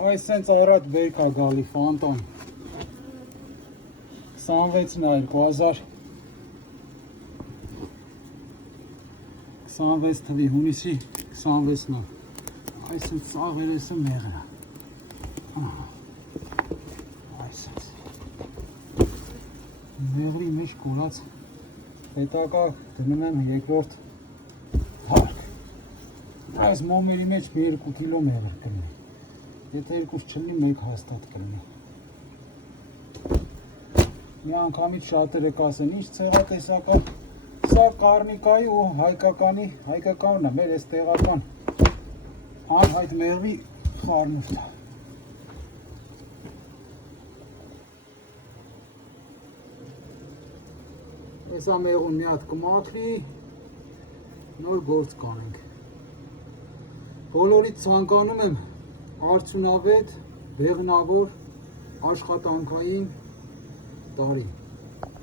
Այս սենց առատ բերք է գալի ֆանտոմ 26-ն է 2026 թվի հունիսի 26-ն է այս սենց սաղեր էսը մեղր է այս սենց մեղրի մեջ կորած պետակա դնում եմ երկրորդ հարկ այս մոմերի մեջ մի 2 կիլո մեղր կլինի Եթե երկուս չլինի, մեկ հաստատ կլինի Մի անգամից շատերը կասեն, ինչ ցեղատեսական Սա կարմիկայի ու հայկականն է, մեր այս տեղական անհայտ մեղվի խառնուրդ է Հեսա մեղուն մի հատ կմաքրի, նոր գործ կանենք Բոլորից ցանկանում եմ արդյունավետ, բեղմնավոր, աշխատանքային տարի